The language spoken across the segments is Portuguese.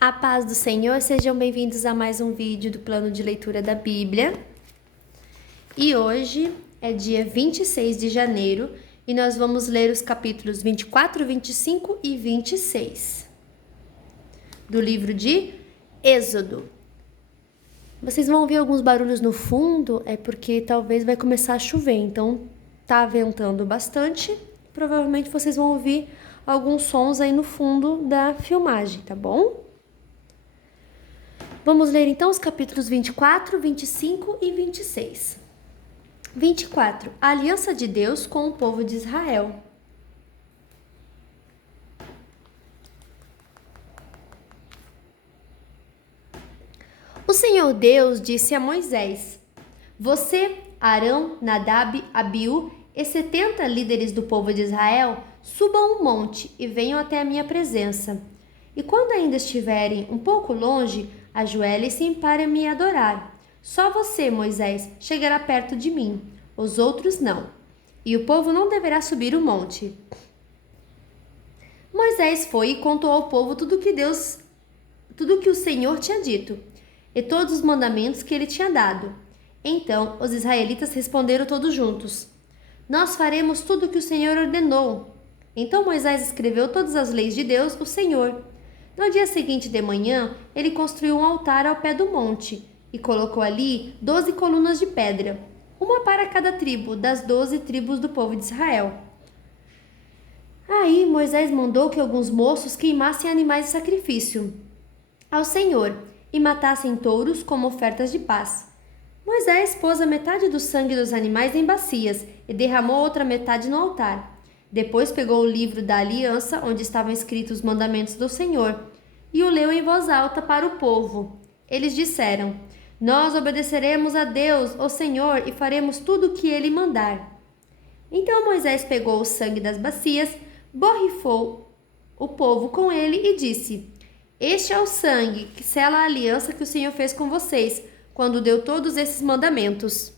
A paz do Senhor, sejam bem-vindos a mais um vídeo do plano de leitura da Bíblia. E hoje é dia 26 de janeiro e nós vamos ler os capítulos 24, 25 e 26 do livro de Êxodo. Vocês vão ouvir alguns barulhos no fundo, é porque talvez vai começar a chover, então tá ventando bastante. Provavelmente vocês vão ouvir alguns sons aí no fundo da filmagem, tá bom? Vamos ler então os capítulos 24, 25 e 26. 24. A aliança de Deus com o povo de Israel. O Senhor Deus disse a Moisés: Você, Arão, Nadab, Abiú e 70 líderes do povo de Israel, subam um monte e venham até a minha presença. E quando ainda estiverem um pouco longe, ajoelhem-se para me adorar. Só você, Moisés, chegará perto de mim, os outros não. E o povo não deverá subir o monte. Moisés foi e contou ao povo tudo que o Senhor tinha dito, e todos os mandamentos que ele tinha dado. Então os israelitas responderam todos juntos: Nós faremos tudo o que o Senhor ordenou. Então Moisés escreveu todas as leis de Deus, o Senhor. No dia seguinte de manhã, ele construiu um altar ao pé do monte e colocou ali 12 colunas de pedra, uma para cada tribo das 12 tribos do povo de Israel. Aí Moisés mandou que alguns moços queimassem animais de sacrifício ao Senhor e matassem touros como ofertas de paz. Moisés pôs a metade do sangue dos animais em bacias e derramou a outra metade no altar. Depois pegou o livro da aliança, onde estavam escritos os mandamentos do Senhor, e o leu em voz alta para o povo. Eles disseram: Nós obedeceremos a Deus, o Senhor, e faremos tudo o que ele mandar. Então Moisés pegou o sangue das bacias, borrifou o povo com ele e disse: Este é o sangue que sela a aliança que o Senhor fez com vocês, quando deu todos esses mandamentos.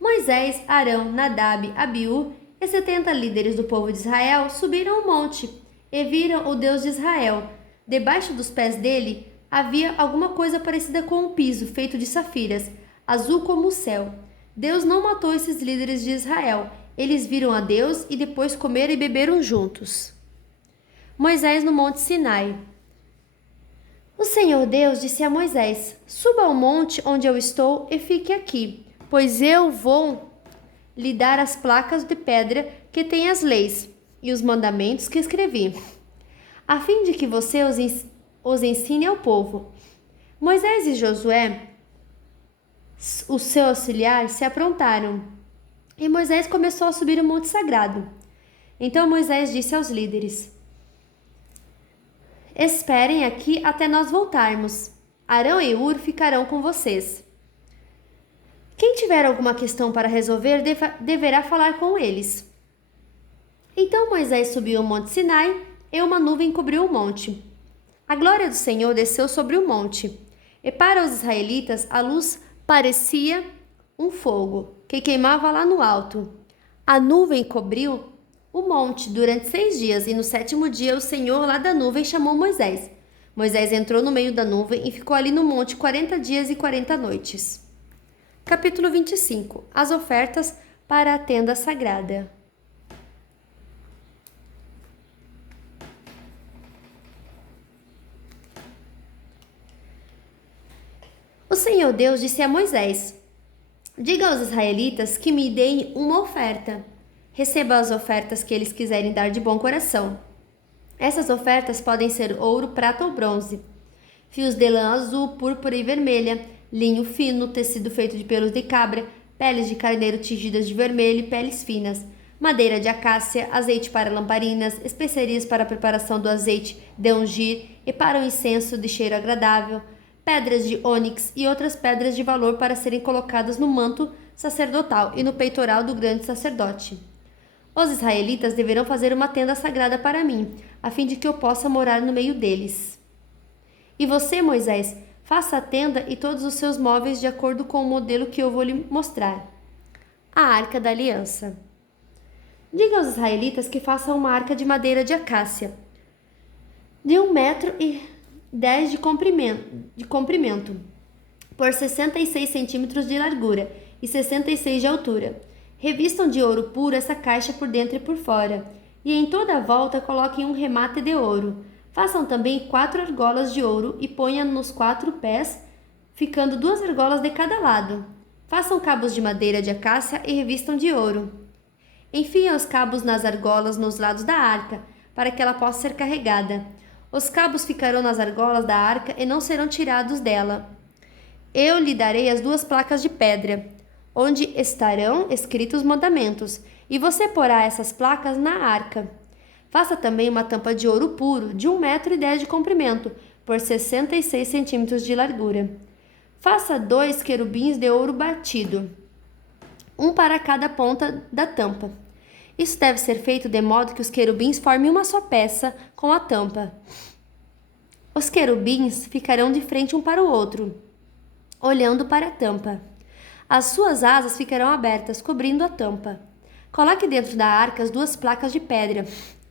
Moisés, Arão, Nadab, Abiú e 70 líderes do povo de Israel subiram o monte e viram o Deus de Israel. Debaixo dos pés dele havia alguma coisa parecida com um piso feito de safiras, azul como o céu. Deus não matou esses líderes de Israel. Eles viram a Deus e depois comeram e beberam juntos. Moisés no Monte Sinai. O Senhor Deus disse a Moisés: Suba ao monte onde eu estou e fique aqui, pois eu vou lhe dar as placas de pedra que têm as leis e os mandamentos que escrevi, a fim de que você os ensine ao povo. Moisés e Josué, o seu auxiliar, se aprontaram, e Moisés começou a subir o monte sagrado. Então Moisés disse aos líderes: Esperem aqui até nós voltarmos. Arão e Hur ficarão com vocês. Quem tiver alguma questão para resolver deverá falar com eles. Então Moisés subiu o monte Sinai e uma nuvem cobriu o monte. A glória do Senhor desceu sobre o monte, e para os israelitas a luz parecia um fogo que queimava lá no alto. A nuvem cobriu o monte durante 6 dias, e no 7º dia o Senhor lá da nuvem chamou Moisés. Moisés entrou no meio da nuvem e ficou ali no monte 40 dias e 40 noites. Capítulo 25. As ofertas para a tenda sagrada. O Senhor Deus disse a Moisés: Diga aos israelitas que me deem uma oferta. Receba as ofertas que eles quiserem dar de bom coração. Essas ofertas podem ser ouro, prata ou bronze, fios de lã azul, púrpura e vermelha, linho fino, tecido feito de pelos de cabra, peles de carneiro tingidas de vermelho e peles finas, madeira de acácia, azeite para lamparinas, especiarias para a preparação do azeite de ungir e para o incenso de cheiro agradável, pedras de ônix e outras pedras de valor para serem colocadas no manto sacerdotal e no peitoral do grande sacerdote. Os israelitas deverão fazer uma tenda sagrada para mim, a fim de que eu possa morar no meio deles. E você, Moisés, faça a tenda e todos os seus móveis de acordo com o modelo que eu vou lhe mostrar. A Arca da Aliança. Diga aos israelitas que façam uma arca de madeira de acácia, de 1 metro e 10 de comprimento por 66 centímetros de largura e 66 de altura. Revistam de ouro puro essa caixa por dentro e por fora, e em toda a volta coloquem um remate de ouro. Façam também 4 argolas de ouro e ponham nos 4 pés, ficando 2 argolas de cada lado. Façam cabos de madeira de acácia e revistam de ouro. Enfiem os cabos nas argolas nos lados da arca, para que ela possa ser carregada. Os cabos ficarão nas argolas da arca e não serão tirados dela. Eu lhe darei as 2 placas de pedra, onde estarão escritos os mandamentos, e você porá essas placas na arca. Faça também uma tampa de ouro puro, de 1,10 m de comprimento, por 66 centímetros de largura. Faça 2 querubins de ouro batido, um para cada ponta da tampa. Isso deve ser feito de modo que os querubins formem uma só peça com a tampa. Os querubins ficarão de frente um para o outro, olhando para a tampa. As suas asas ficarão abertas, cobrindo a tampa. Coloque dentro da arca as 2 placas de pedra,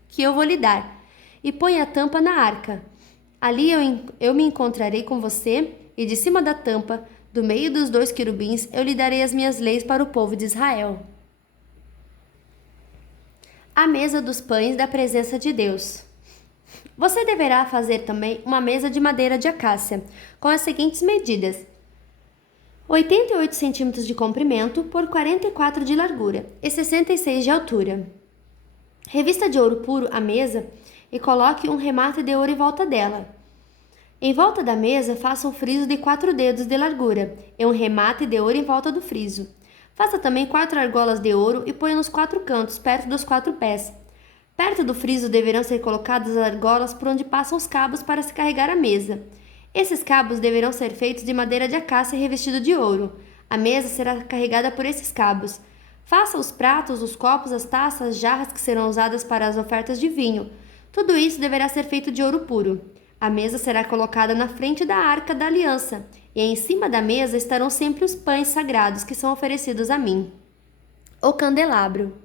que eu vou lhe dar, e ponha a tampa na arca. Ali eu me encontrarei com você, e de cima da tampa, do meio dos 2 querubins, eu lhe darei as minhas leis para o povo de Israel. A mesa dos pães da presença de Deus. Você deverá fazer também uma mesa de madeira de acácia, com as seguintes medidas: 88 centímetros de comprimento por 44 de largura e 66 de altura. Revista de ouro puro a mesa e coloque um remate de ouro em volta dela. Em volta da mesa, faça um friso de 4 dedos de largura e um remate de ouro em volta do friso. Faça também 4 argolas de ouro e ponha nos 4 cantos, perto dos 4 pés. Perto do friso deverão ser colocadas as argolas por onde passam os cabos para se carregar a mesa. Esses cabos deverão ser feitos de madeira de acácia revestido de ouro. A mesa será carregada por esses cabos. Faça os pratos, os copos, as taças, as jarras que serão usadas para as ofertas de vinho. Tudo isso deverá ser feito de ouro puro. A mesa será colocada na frente da arca da aliança, e em cima da mesa estarão sempre os pães sagrados que são oferecidos a mim. O candelabro.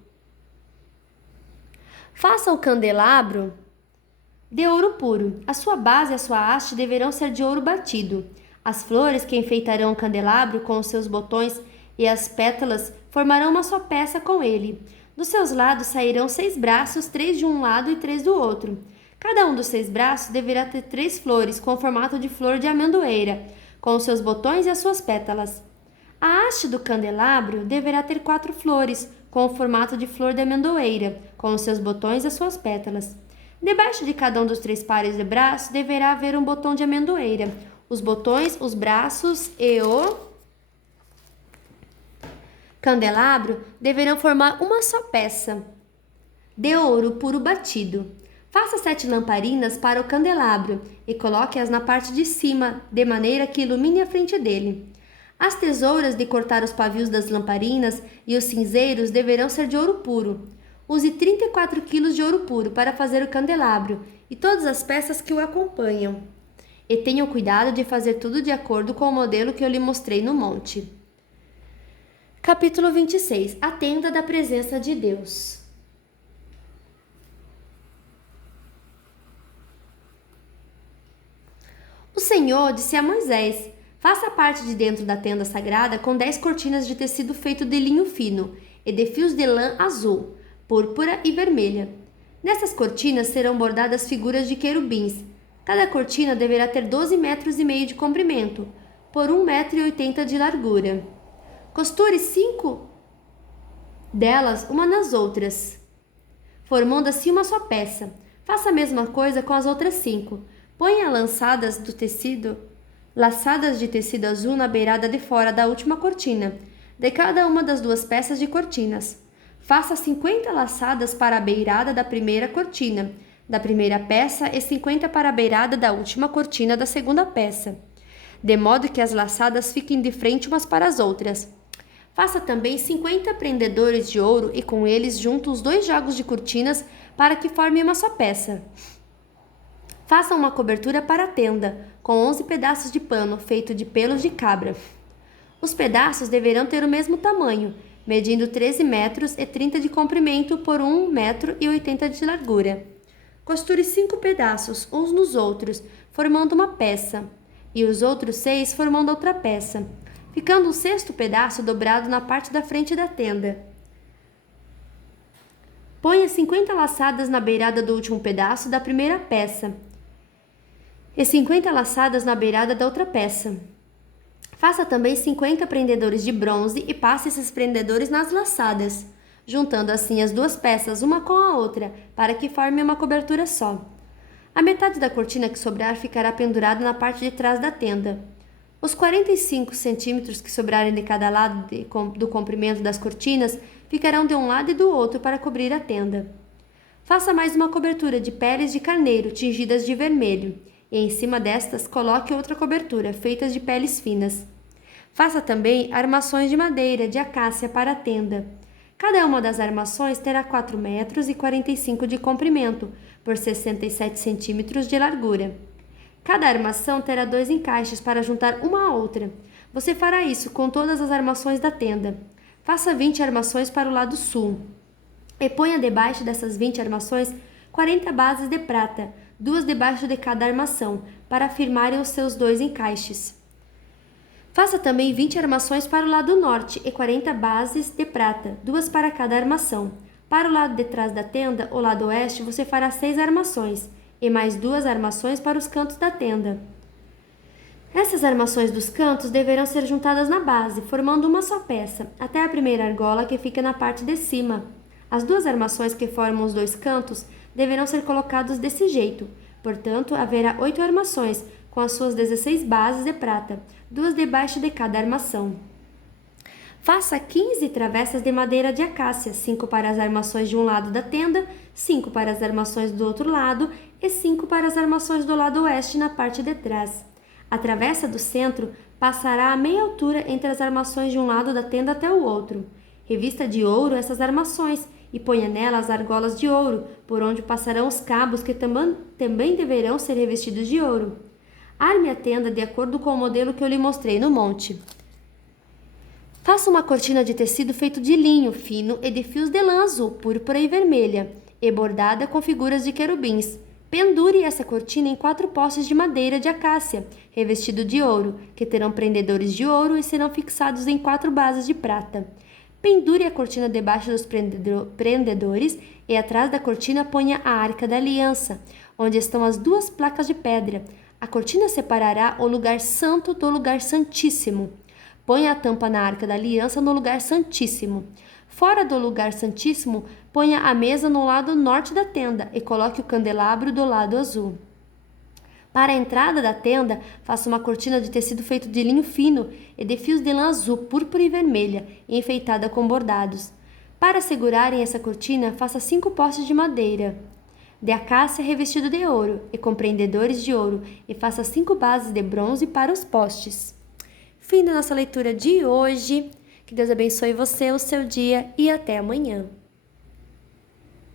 Faça o candelabro de ouro puro. A sua base e a sua haste deverão ser de ouro batido. As flores que enfeitarão o candelabro com os seus botões e as pétalas formarão uma só peça com ele. Dos seus lados sairão 6 braços, 3 de um lado e 3 do outro. Cada um dos 6 braços deverá ter 3 flores com o formato de flor de amendoeira, com os seus botões e as suas pétalas. A haste do candelabro deverá ter 4 flores, com o formato de flor de amendoeira, com os seus botões e as suas pétalas. Debaixo de cada um dos 3 pares de braços deverá haver um botão de amendoeira. Os botões, os braços e o candelabro deverão formar uma só peça de ouro puro batido. Faça 7 lamparinas para o candelabro e coloque-as na parte de cima, de maneira que ilumine a frente dele. As tesouras de cortar os pavios das lamparinas e os cinzeiros deverão ser de ouro puro. Use 34 kg de ouro puro para fazer o candelabro e todas as peças que o acompanham. E tenha cuidado de fazer tudo de acordo com o modelo que eu lhe mostrei no monte. Capítulo 26. A tenda da presença de Deus. O Senhor disse a Moisés: faça a parte de dentro da tenda sagrada com 10 cortinas de tecido feito de linho fino e de fios de lã azul, púrpura e vermelha. Nessas cortinas serão bordadas figuras de querubins. Cada cortina deverá ter 12,5 metros de comprimento, por 1,80 m de largura. Costure 5 delas uma nas outras, formando assim uma só peça. Faça a mesma coisa com as outras 5. Ponha laçadas de tecido azul na beirada de fora da última cortina, de cada uma das 2 peças de cortinas. Faça 50 laçadas para a beirada da primeira cortina, da primeira peça, e 50 para a beirada da última cortina da segunda peça, de modo que as laçadas fiquem de frente umas para as outras. Faça também 50 prendedores de ouro e com eles junto os 2 jogos de cortinas para que formem uma só peça. Faça uma cobertura para a tenda, com 11 pedaços de pano feito de pelos de cabra. Os pedaços deverão ter o mesmo tamanho, medindo 13 metros e 30 de comprimento por 1,80 m de largura. Costure 5 pedaços, uns nos outros, formando uma peça, e os outros 6 formando outra peça, ficando um sexto pedaço dobrado na parte da frente da tenda. Ponha 50 laçadas na beirada do último pedaço da primeira peça e 50 laçadas na beirada da outra peça. Faça também 50 prendedores de bronze e passe esses prendedores nas laçadas, juntando assim as duas peças uma com a outra, para que forme uma cobertura só. A metade da cortina que sobrar ficará pendurada na parte de trás da tenda. Os 45 centímetros que sobrarem de cada lado do comprimento das cortinas ficarão de um lado e do outro para cobrir a tenda. Faça mais uma cobertura de peles de carneiro tingidas de vermelho, e em cima destas coloque outra cobertura, feita de peles finas. Faça também armações de madeira de acácia para a tenda. Cada uma das armações terá 4 metros e 45 de comprimento, por 67 centímetros de largura. Cada armação terá 2 encaixes para juntar uma à outra. Você fará isso com todas as armações da tenda. Faça 20 armações para o lado sul. E ponha debaixo dessas 20 armações 40 bases de prata, 2 debaixo de cada armação, para firmarem os seus 2 encaixes. Faça também 20 armações para o lado norte e 40 bases de prata, 2 para cada armação. Para o lado de trás da tenda, o lado oeste, você fará 6 armações, e mais 2 armações para os cantos da tenda. Essas armações dos cantos deverão ser juntadas na base, formando uma só peça, até a primeira argola que fica na parte de cima. As 2 armações que formam os 2 cantos deverão ser colocadas desse jeito. Portanto, haverá 8 armações, com as suas 16 bases de prata, 2 debaixo de cada armação. Faça 15 travessas de madeira de acácia, 5 para as armações de um lado da tenda, 5 para as armações do outro lado e 5 para as armações do lado oeste na parte de trás. A travessa do centro passará a meia altura entre as armações de um lado da tenda até o outro. Revista de ouro essas armações e ponha nelas as argolas de ouro, por onde passarão os cabos que também deverão ser revestidos de ouro. Arme a tenda de acordo com o modelo que eu lhe mostrei no monte. Faça uma cortina de tecido feito de linho fino e de fios de lã azul, púrpura e vermelha, e bordada com figuras de querubins. Pendure essa cortina em 4 postes de madeira de acácia, revestido de ouro, que terão prendedores de ouro e serão fixados em 4 bases de prata. Pendure a cortina debaixo dos prendedores e atrás da cortina ponha a arca da aliança, onde estão as 2 placas de pedra. A cortina separará o lugar santo do lugar santíssimo. Ponha a tampa na arca da aliança no lugar santíssimo. Fora do lugar santíssimo, ponha a mesa no lado norte da tenda e coloque o candelabro do lado azul. Para a entrada da tenda, faça uma cortina de tecido feito de linho fino e de fios de lã azul, púrpura e vermelha, enfeitada com bordados. Para segurarem essa cortina, faça 5 postes de madeira de acácia revestido de ouro e com prendedores de ouro, e faça 5 bases de bronze para os postes. Fim da nossa leitura de hoje. Que Deus abençoe você, o seu dia, e até amanhã.